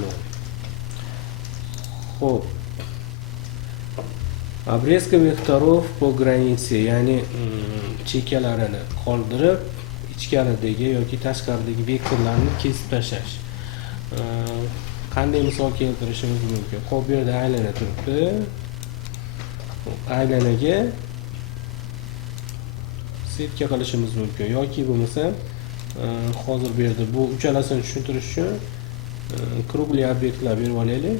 No. Xo'p. Обрезка vektorov по границе, ya'ni chekkalarini qoldirib, ichkaridagi yoki tashqaridagi vektorlarni kesib tashlash. Qanday misol keltirishimiz mumkin? Xo'p, bu yerda aylana turibdi. Aylanaga setka qilishimiz mumkin yoki bo'lmasa hozir bu yerda bu uchalasini tushuntirish uchun krugliy obyektlar berib olaylik.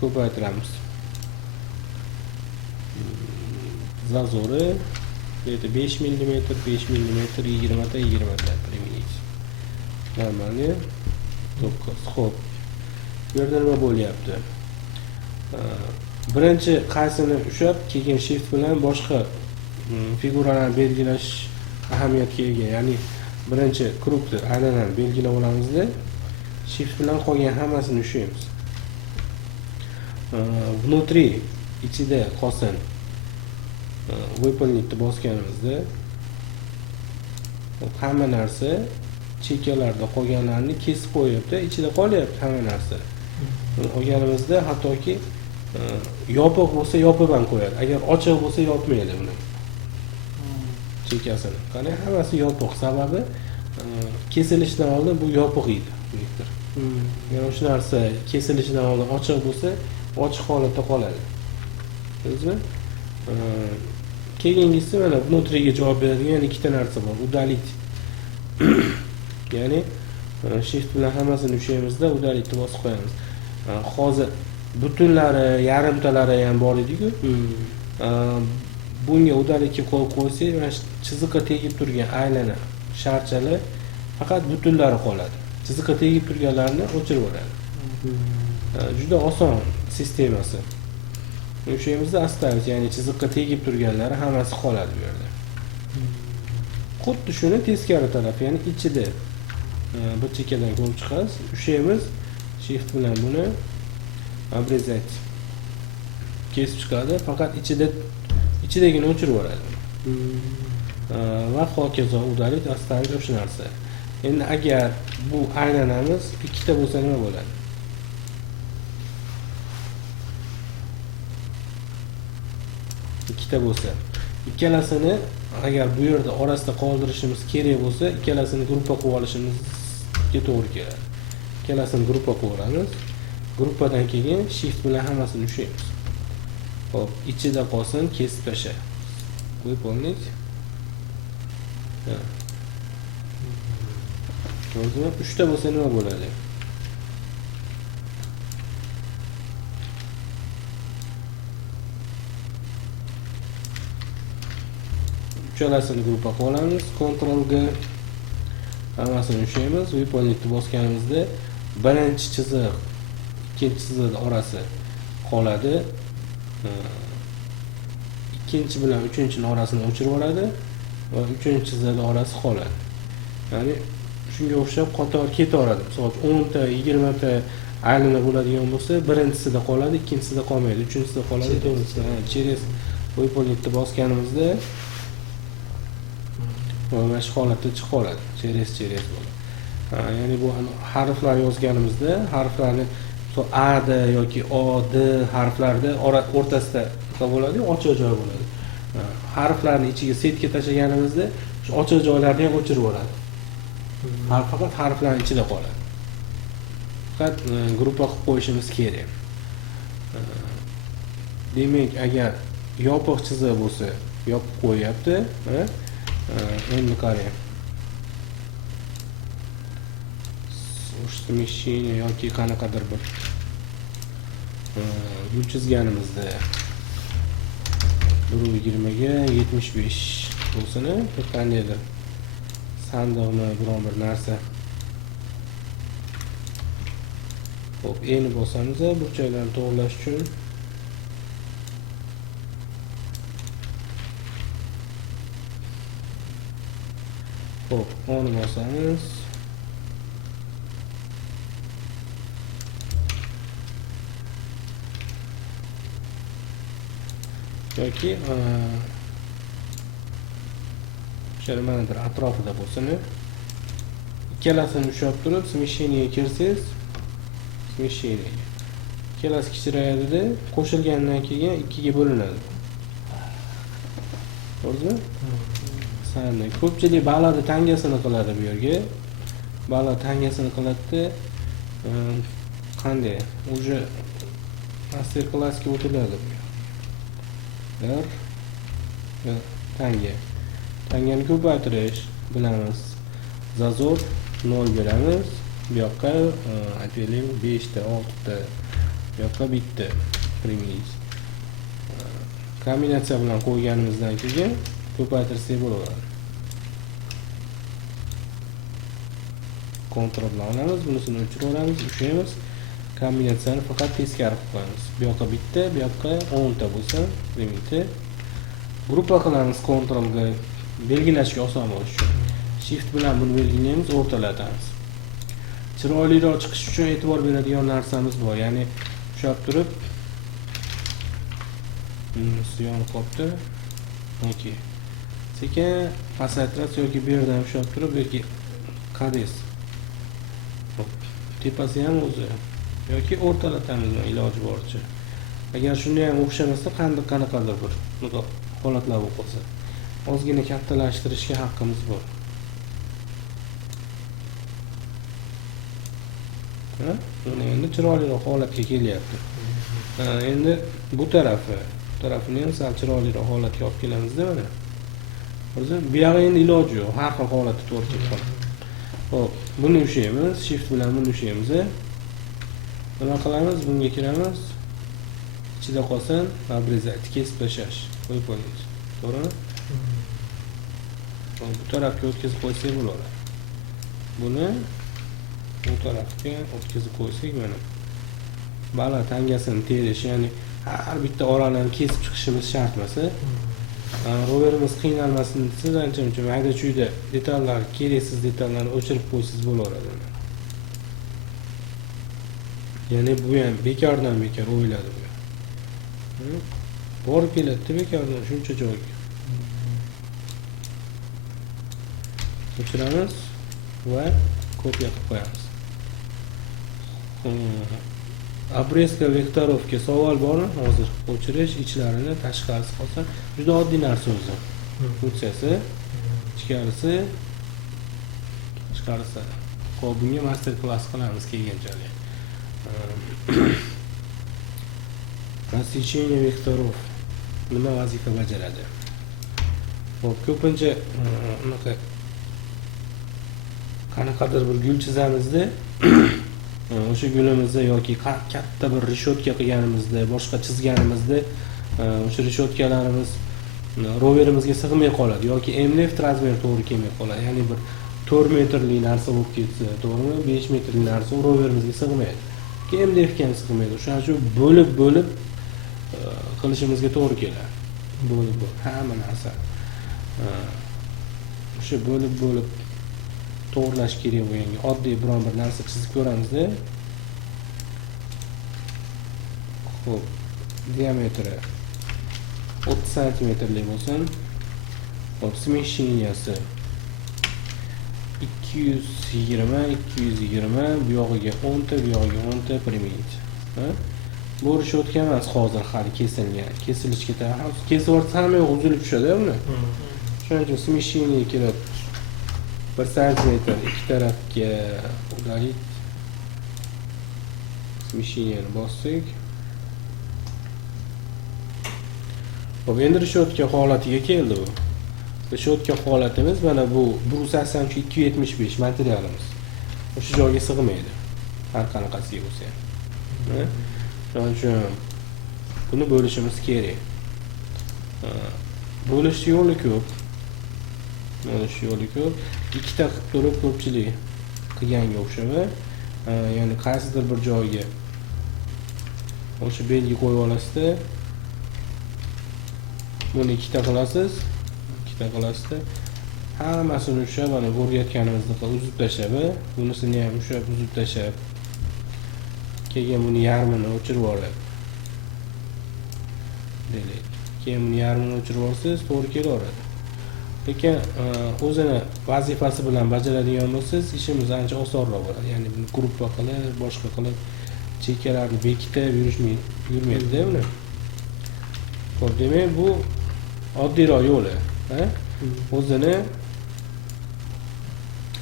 Ko'paytiramiz. Zazori bu yerda 5 mm, 5 mm, 20 ta 20 ta применить. Normalni 9. Xo'p. Bu yerda nima bo'lyapti? Birinchi qaysini ushlab, keyin shift bilan boshqa figuralarni belgilash ahamiyatga ega. Ya'ni birinchi krugni aylanani belgilab olamizda, shift bilan qolgan hammasini ushlaymiz. Внутри ichida qolsin. Выполнitni bosganimizda hamma narsa chekkalarda qolganlarni kesib qo'yibdi, ichida qolyapti hamma narsa. Olganimizda hattoki yopiq bo'lsa yopib ham qo'yadi. Agar ochiq bo'lsa yopmaydi buni. Chekkasini. Qani hammasi yopiq. Sababi kesilishidan oldin bu yopiq edi. Yana shu narsa kesilishidan oldin ochiq bo'lsa, ochiq holatda qoladi. Bilasizmi? Keyingisi mana внутриga javob beradigan ikkita narsa bor. Удалить. Ya'ni shift bilan hammasini ushlamizda удалitni bosib qo'yamiz. Hozir butunlari, yarimtalari ham bor edi-ku. Bunga удалitga qo'yib qo'ysak, mana chiziqqa tegib turgan aylana sharchali faqat butunlari qoladi. Chiziqqa tegib turganlarni o'chirib yuboradi. Juda oson sistemasi. O'shamizda оставить, ya'ni chiziqqa tegib turganlari hammasi qoladi bu yerda. Xuddi shuni teskari taraf, ya'ni ichida bir chekkadan ko'rib chiqamiz. Ushlaymiz, shift bilan buni обрезать kesib chiqadi, faqat ichidagini o'chirib yuboradi. Va hokazo удалить, оставить o'sha narsa. Endi agar bu aylanamiz ikkita bo'lsa nima bo'ladi? Ikkita bo'lsa, ikkalasini agar bu yerda orasida qoldirishimiz kerak bo'lsa, ikkalasini gruppa qilib olishimizga to'g'ri keladi. Ikkalasini gruppa qilib olamiz. Gruppadan keyin shift bilan hammasini ushlaymiz. Xo'p, ichida qolsin, kesib tasha. Выполнить. Ko'rdingmi? 3 ta bo'lsa nima bo'ladi? Uchalasini gruppa qilib olamiz. Ctrl G hammasini ushlaymiz. Выполнitni bosganimizda birinchi chiziq, ikkinchi chiziq orasi qoladi. Ikkinchi bilan uchinchining orasini o'chirib yuboradi va uchinchi chiziq orasi qoladi. Ya'ni shunga o'xshab qator ketaveradi. Masalan, 10 ta, 20 ta aylana bo'ladigan bo'lsa, birinchisida qoladi, ikkinchisida qolmaydi, uchinchisida qoladi, to'rtinchisida. Через выполнitni bosganimizda mana shu holatda chiqib qoladi. Через bo'ladi. Ya'ni bu harflar yozganimizda, harflarni A D yoki O D harflarda o'rtasida bo'ladi, ochiq joy bo'ladi. Harflarni ichiga setka tashlaganimizda, shu ochiq joylarni ham o'chirib yuboradi. Faqat harflarning ichida qoladi. Faqat gruppa qilib qo'yishimiz kerak. Demak, agar yopiq chiziq bo'lsa, yopib qo'yapti, endi qarang. Смещение yoki qanaqadir bir bu chizganimizda 120 ga 75 bo'lsin, qandaydir sandiqni biron bir narsa. Xo'p, endi bosamiz, burchaklarni to'g'rilash uchun. Xo'p, onu bosamiz. Yoki o'sha nimanidir atrofida bo'lsin. ikkalasini ushlab turib smesheniyaga kirsangiz, smesheniyaga ikkalasi kichrayadi-da, qo'shilgandan keyin ikkiga bo'linadi. Ko'rdingizmi? Sani ko'pchilik balada tangasini qiladi bu yerga. Balo tangasini qiladi-da, qanday? Уже master klassga o'tiladi bu. Tanga. Tangani ko'paytirish bilamiz. Zazor 0 beramiz. Bu yoqqa aytaylik 5 ta, 6 ta. Bu yoqqa bitta. Primiz. Kombinatsiya bilan qo'yganimizdan keyin ko'paytirsak bo'laveradi. Kontrol bilan olamiz, bunisini o'chirib olamiz, ushlaymiz. Kombinatsiyani faqat teskari qilib qo'yamiz. Bu yoqqa bitta, bu yoqqa 10 ta bo'lsa, limiti. Gruppa qilamiz kontrolga belgilashga oson bo'lishi uchun. Shift bilan buni belgilaymiz, o'rtalatamiz. Chiroyliroq chiqish uchun e'tibor beradigan narsamiz bor. Ya'ni ushlab turib siyon qopdi. Okey. Sekin pasaytirasiz yoki bu yerdan ushlab turib yoki qadis. Tepasi ham o'zi yoki o'rtalatamiz iloji boricha. Agar shunday ham o'xshamasa, qanaqadir bir holatlar bo'lib qolsa, ozgina kattalashtirishga haqqimiz bor. Endi chiroyliroq holatga kelyapti. Endi bu tarafini ham sal chiroyliroq holatga olib kelamiz-da mana. O'zi bu yoqda endi iloji yo'q, har xil holatda to'g'ri kelib qoladi. Xo'p, buni ushlaymiz, shift bilan buni ushlaymiz. Nima qilamiz? Bunga kiramiz. Ichida qolsin, обрезать, kesib tashlash. Qo'yib qo'yamiz. To'g'rimi? Bu tarafga o'tkazib qo'ysak bo'ladi. Buni bu tarafga o'tkazib qo'ysak mana. Balo tangasini terish, ya'ni har bitta oralarni kesib chiqishimiz shart emas. Roverimiz qiynalmasin siz ancha-muncha mayda-chuyda detallar, keraksiz detallarni o'chirib qo'ysangiz bo'laveradi. Ya'ni bu ham bekordan bekor o'yladi bu. Borib keladi bekordan shuncha joyga. O'chiramiz va kopiya qilib qo'yamiz. Обрезка vektorovga savol bormi? Hozir o'chirish ichlarini tashqarisi qolsa, juda oddiy narsa o'zi. Funksiyasi, ichkarisi, tashqarisi. Xo'p, bunga master class qilamiz kelganchalik. Рассечение vektorov nima vazifa bajaradi? Xo'p, ko'pincha unaqa qanaqadir bir gul chizamizda, o'sha gulimizda yoki katta bir reshotka qilganimizda, boshqa chizganimizda o'sha reshotkalarimiz roverimizga sig'may qoladi yoki MDF razmer to'g'ri kelmay qoladi. Ya'ni bir 4 metrlik narsa bo'lib ketsa, to'g'rimi? 5 metrlik narsa roverimizga sig'maydi. MDF ga ham sig'maydi. O'shaning uchun bo'lib qilishimizga to'g'ri keladi. Bo'lib hamma narsa. O'sha bo'lib to'g'irlash kerak bo'lgan oddiy biron bir narsa chizib ko'ramiz-da. Xo'p, diametri 30 santimetrlik bo'lsin. Xo'p, smisheniyasi 220, bu yog'iga 10 ta, bu yog'iga 10 ta primit. Bu reshotka emas hozir hali kesilgan. Kesilishga tayyor. Kesib o'tsa hamma yo'q uzilib tushadi uni. Shuning uchun smesheniya kerak. 1 santimetr ikki tarafga udalib smisheniyani bossak. Xo'p, endi reshotka holatiga keldi bu. Reshotka holatimiz mana bu 180-275 materialimiz. O'sha joyga sig'maydi. Har qanaqasiga bo'lsa ham. Shuning uchun buni bo'lishimiz kerak. Bo'lish yo'li ko'p. Ikkita qilib turib ko'pchilik qilganga o'xshab, ya'ni qaysidir bir joyga o'sha belgi qo'yib olasizda, buni ikkita qilasiz, hammasini ushlab, mana o'rgatganimizdek uzib tashlab, bunisini ham ushlab uzib tashlab, keyin buni yarmini o'chirib oladi. Keyin buni yarmini o'chirib olsangiz, to'g'ri kelaveradi. lekin o'zini vazifasi bilan bajaradigan bo'lsangiz ishimiz ancha osonroq bo'ladi. Ya'ni buni gruppa qilib, boshqa qilib chekkalarni bekitib yurmaydida uni. Xo'p, demak bu oddiyroq yo'li, o'zini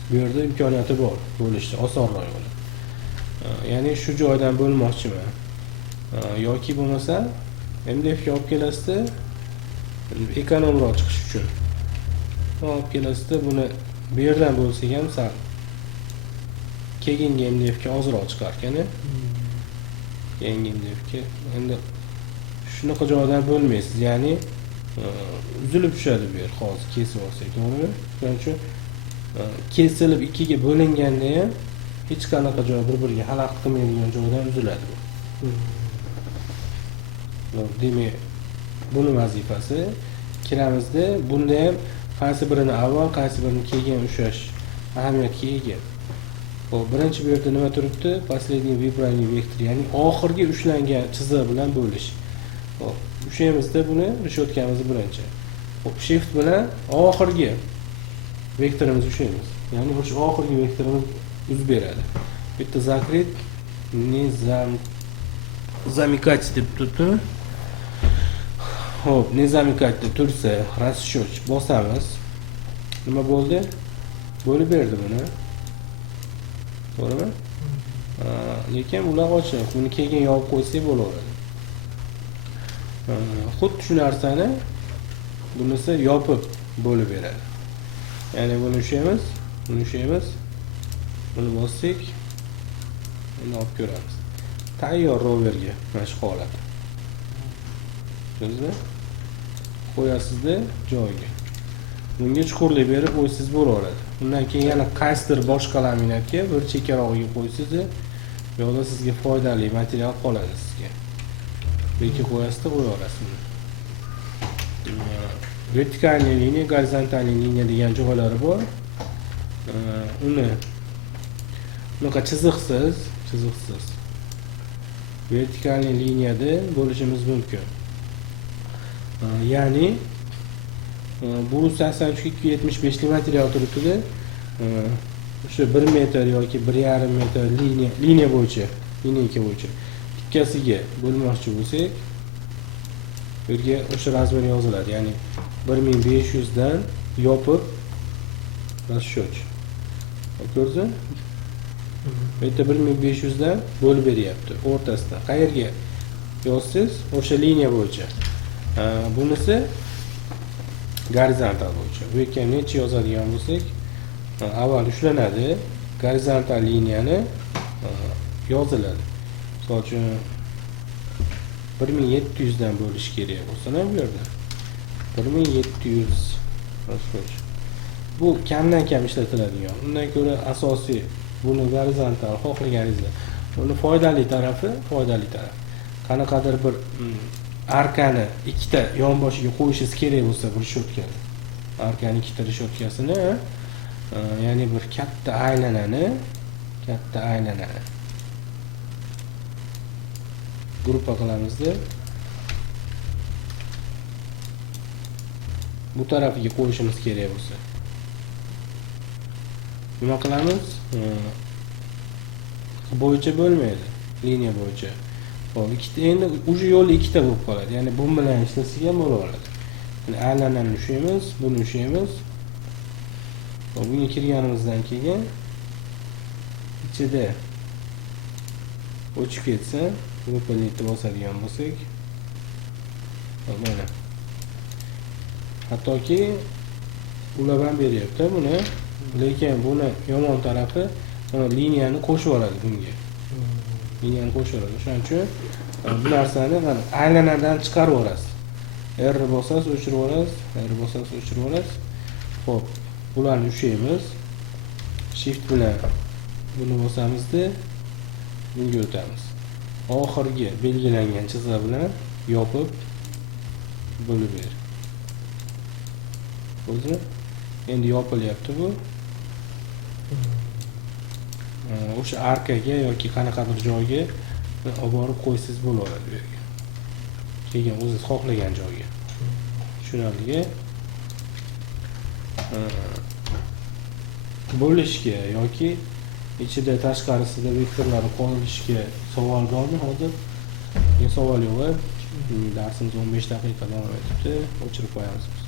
bu yerda imkoniyati bor bo'lishda, osonroq yo'li. Ya'ni shu joydan bo'lmoqchiman. Yoki bo'lmasa MDFga olib kelasizda ekonomroq chiqish uchun. Olib kelasizda buni bu yerdan bo'lsak ham sal keyingi MDFga ozroq chiqar ekan. Keyingi MDFga endi shunaqa joydan bo'lmaysiz, ya'ni uzilib tushadi bu yer hozir kesib olsak, to'g'rimi? Shuning uchun kesilib ikkiga bo'linganda ham hech qanaqa joy bir-biriga xalaqit qilmaydigan joydan uziladi bu. Demak, buni vazifasi kiramizda bunda ham qaysi birini avval, qaysi birini keyin ushlash ahamiyatga ega. Xo'p, birinchi bu yerda nima turibdi? Последний выбранный vektor, ya'ni oxirgi ushlangan chiziq bilan bo'lish. Xo'p, ushlaymizda buni решеткamizni birinchi. Xo'p, shift bilan oxirgi vektorimizni ushlaymiz. Ya'ni o'sha oxirgi vektorimiz uzib beradi. Bitta zakrit zamikать deb turibdi. Xo'p, ne zamikать deb tursa, расчёт bosamiz. Nima bo'ldi? Bo'lib berdi buni. To'g'rimi? Lekin ular ochiq. Buni keyin yopib qo'ysak bo'laveradi. Xuddi shu narsani bunisi yopib bo'lib beradi. Ya'ni buni ushlaymiz, buni bossak, endi olib ko'ramiz. Tayyor roverga mana shu holat. Sizni qo'yasizda joyiga. Bunga chuqurlik berib qo'ysiz bo'laveradi. Undan keyin yana qaysidir boshqa laminatga bir chekkarog'iga qo'ysiz, yo'lda sizga foydali material qoladi sizga. Beki qo'yasizda qo'yaverasiz. Vertikalniy liniya, gorizontalniy liniya degan joylari bor. Uni bunaqa chiziqsiz vertikalniy liniyada bo'lishimiz mumkin. Ya'ni bu 83-275 lik material turibdi. O'sha 1 metr yoki 1,5 metr liniya bo'yicha, lineyka bo'yicha ikkasiga bo'lmoqchi bo'lsak, bu yerga o'sha razmer yoziladi. Ya'ni 1500 dan yopib расчёт. Ko'rdingizmi? Bu yerda 1500 dan bo'lib beryapti o'rtasida. Qayerga yozsangiz, o'sha liniya bo'yicha. Bunisi gorizontal bo'yicha. Bu yerga necha yozadigan bo'lsak, avval ushlanadi, gorizontal liniyani yoziladi. Misol uchun 1700 dan bo'lish kerak bo'lsa ham bu yerda 1700 bu kamdan kam ishlatiladigan. Undan ko'ra asosiy buni gorizontal xohlaganingizda. Buni foydali tarafi. Qanaqadir bir arkani ikkita yonboshiga qo'yishingiz kerak bo'lsa bir reshotkani. Arkani ikkita reshotkasini, ya'ni bir katta aylanani gruppa qilamizda. Bu tarafiga qo'yishimiz kerak bo'lsa. Nima qilamiz? Bo'yicha bo'lmaydi, liniya bo'yicha. Xo'p, ikkita endi uje yo'li ikkita bo'lib qoladi. Ya'ni bu bilan ishlasak ham bo'laveradi. Ya'ni aylanani ushlaymiz, buni ushlaymiz. Xo'p, bunga kirganimizdan keyin ichida o'chib ketsa, gruppalikni bosadigan bo'lsak, mana. Hattoki ulab ham beryapti buni, lekin buni yomon tarafi mana liniyani qo'shib oladi bunga. Liniyani qo'shib oladi. Shuning uchun bu narsani mana aylanadan chiqarib yuborasiz. R bosasiz, o'chirib yuborasiz, Xo'p, bularni ushlaymiz. Shift bilan buni bosamizda bunga o'tamiz. Oxirgi belgilangan chiziq bilan yopib bo'lib ber. Bo'ldi? Endi yopilyapti bu. O'sha arkaga yoki qanaqadir joyga olib borib qo'ysiz bo'laveradi bu yerga. Keyin o'zingiz xohlagan joyga. Tushunarligi. bo'lishga yoki ichida tashqarisida vektorlari qo'yilishga savol bormi hozir? Savol yo'q. Darsimiz 15 daqiqa davom etibdi. O'chirib qo'yamiz.